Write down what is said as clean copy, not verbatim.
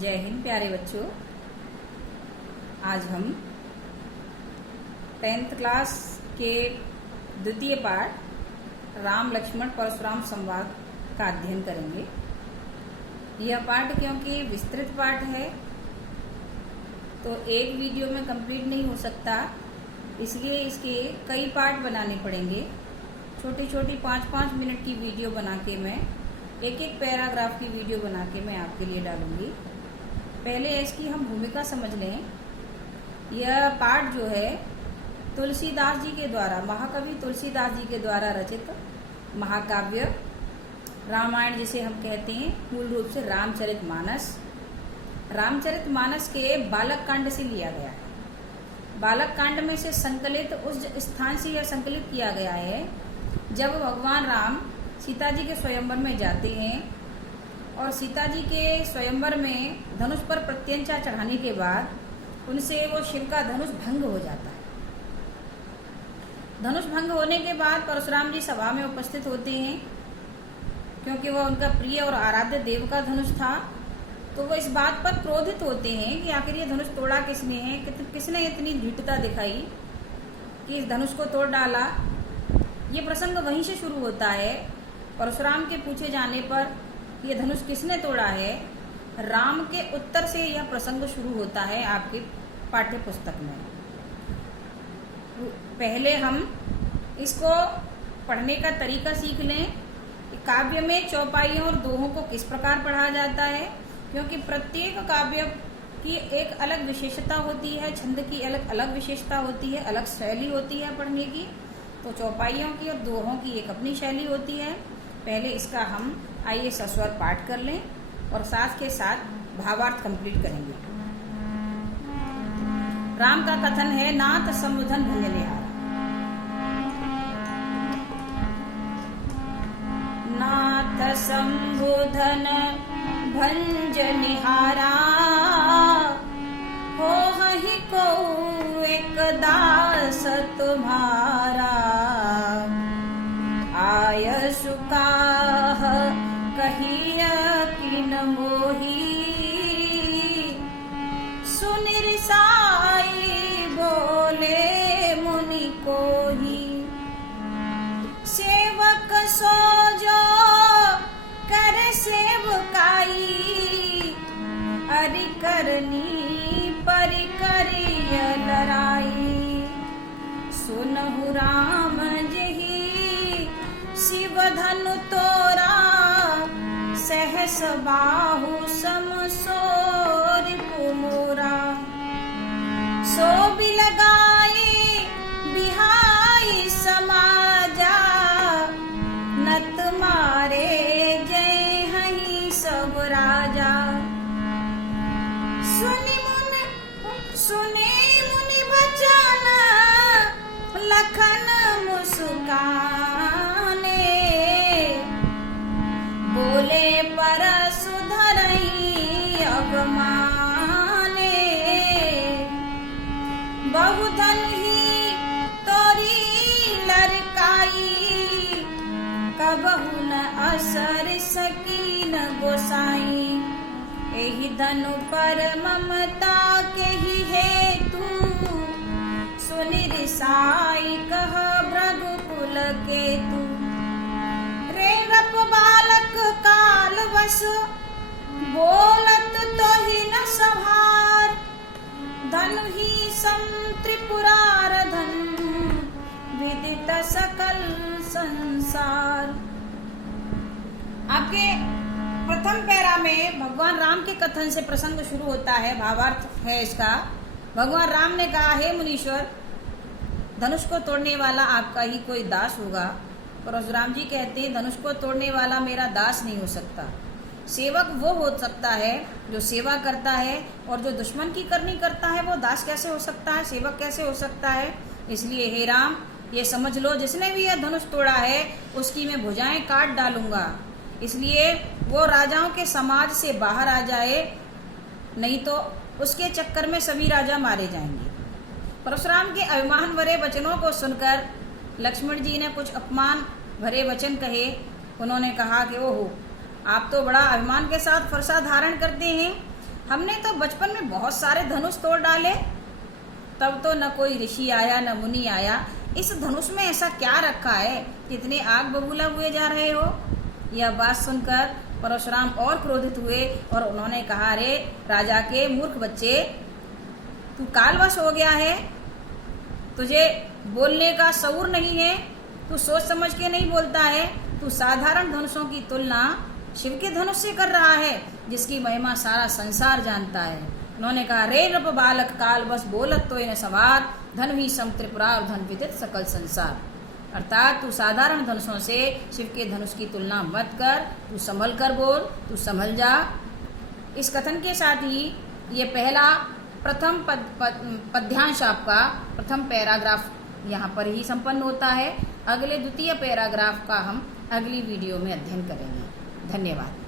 जय हिंद प्यारे बच्चों। आज हम 10th क्लास के द्वितीय पाठ राम लक्ष्मण परशुराम संवाद का अध्ययन करेंगे। यह पाठ क्योंकि विस्तृत पाठ है तो एक वीडियो में कंप्लीट नहीं हो सकता, इसलिए इसके कई पार्ट बनाने पड़ेंगे। छोटी छोटी 5-5 मिनट की वीडियो बना के मैं एक पैराग्राफ की वीडियो बना के मैं आपके लिए डालूंगी। पहले इसकी हम भूमिका समझ लें। यह पाठ जो है तुलसीदास जी के द्वारा, महाकवि तुलसीदास जी के द्वारा रचित महाकाव्य रामायण जिसे हम कहते हैं, मूल रूप से रामचरितमानस के बालक कांड से लिया गया है। बालक कांड में से संकलित उस स्थान से यह संकलित किया गया है जब भगवान राम सीता जी के स्वयंवर में जाते हैं और सीता जी के स्वयंवर में धनुष पर प्रत्यंचा चढ़ाने के बाद उनसे वो शिव का धनुष भंग हो जाता है। धनुष भंग होने के बाद परशुराम जी सभा में उपस्थित होते हैं, क्योंकि वह उनका प्रिय और आराध्य देव का धनुष था। तो वो इस बात पर क्रोधित होते हैं कि आखिर ये धनुष तोड़ा किसने है, किसने इतनी धृढ़ता दिखाई कि इस धनुष को तोड़ डाला। ये प्रसंग वहीं से शुरू होता है। परशुराम के पूछे जाने पर ये धनुष किसने तोड़ा है, राम के उत्तर से यह प्रसंग शुरू होता है आपकी पाठ्य पुस्तक में। पहले हम इसको पढ़ने का तरीका सीख लें कि काव्य में चौपाइयों और दोहों को किस प्रकार पढ़ा जाता है, क्योंकि प्रत्येक काव्य की एक अलग विशेषता होती है, छंद की अलग अलग विशेषता होती है, अलग शैली होती है पढ़ने की। तो चौपाइयों की और दोहों की एक अपनी शैली होती है। पहले इसका हम आइए सस्वर पाठ कर लें और साथ के साथ भावार्थ कंप्लीट करेंगे। राम का कथन है, नाथ संबोधन भंजनिहारा। नाथ संबोधन भंजनिहारा, हो ही को एक दास तुम्हारा। आय सुकाह कहिय किन मोही, सुनिरसाई बोले मुनि कोही। सेवक सो जो कर सेवकाई, अरि करनी परि करिय लराई। सुनहु राम जही शिव धनु तोरा, सहस बाहु सम सोर कुमोरा। सो बिलगाए बिहाई समाजा, नत मारे जय हई सब राजा। सुने मुनि बचन, लखन मुस्काने। बोले परसु धरई अगमाने। बहुधन ही तोरी लरकाई, कबहु न असर सकीन गोसाई। एहि धनु पर ममता के ही हेतु, सुनिरसाई कह भृगुकुल केतु। रेवप बालक काल वश, बोलत तो ही न संहार। धनु ही सम त्रिपुरार धन, विदित सकल संसार। आपके प्रथम पैरा में भगवान राम के कथन से प्रसंग शुरू होता है। भावार्थ है इसका। भगवान राम ने कहा, हे मुनीश्वर, धनुष को तोड़ने वाला आपका ही कोई दास होगा। परशुराम जी कहते हैं, धनुष को तोड़ने वाला मेरा दास नहीं हो सकता। सेवक वो हो सकता है जो सेवा करता है, और जो दुश्मन की करनी करता है वो दास कैसे हो सकता है, सेवक कैसे हो सकता है। इसलिए हे राम, ये समझ लो, जिसने भी यह धनुष तोड़ा है उसकी मैं भुजाएं काट डालूंगा। इसलिए वो राजाओं के समाज से बाहर आ जाए, नहीं तो उसके चक्कर में सभी राजा मारे जाएंगे। परशुराम के अभिमान भरे वचनों को सुनकर लक्ष्मण जी ने कुछ अपमान भरे वचन कहे। उन्होंने कहा कि ओहो, आप तो बड़ा अभिमान के साथ फरसा धारण करते हैं। हमने तो बचपन में बहुत सारे धनुष तोड़ डाले, तब तो न कोई ऋषि आया न मुनि आया। इस धनुष में ऐसा क्या रखा है कि इतने आग बबूला हुए जा रहे हो? यह बात सुनकर परशुराम और क्रोधित हुए और उन्होंने कहा, अरे राजा के मूर्ख बच्चे, तू कालवश हो गया है, तुझे बोलने का शऊर नहीं है, तू सोच समझ के नहीं बोलता है, तू साधारण धनुषों की तुलना शिव के धनुष से कर रहा है जिसकी महिमा सारा संसार जानता है। उन्होंने कहा, रे नृप बालक काल बस बोलत तो इन सवार, धन ही सम त्रिपुरा और धन विदित सकल संसार। अर्थात तू साधारण धनुषों से शिव के धनुष की तुलना मत कर, तू संभल कर बोल, तू संभल जा। इस कथन के साथ ही ये पहला प्रथम पद्यांश आपका प्रथम पैराग्राफ यहाँ पर ही संपन्न होता है। अगले द्वितीय पैराग्राफ का हम अगली वीडियो में अध्ययन करेंगे। धन्यवाद।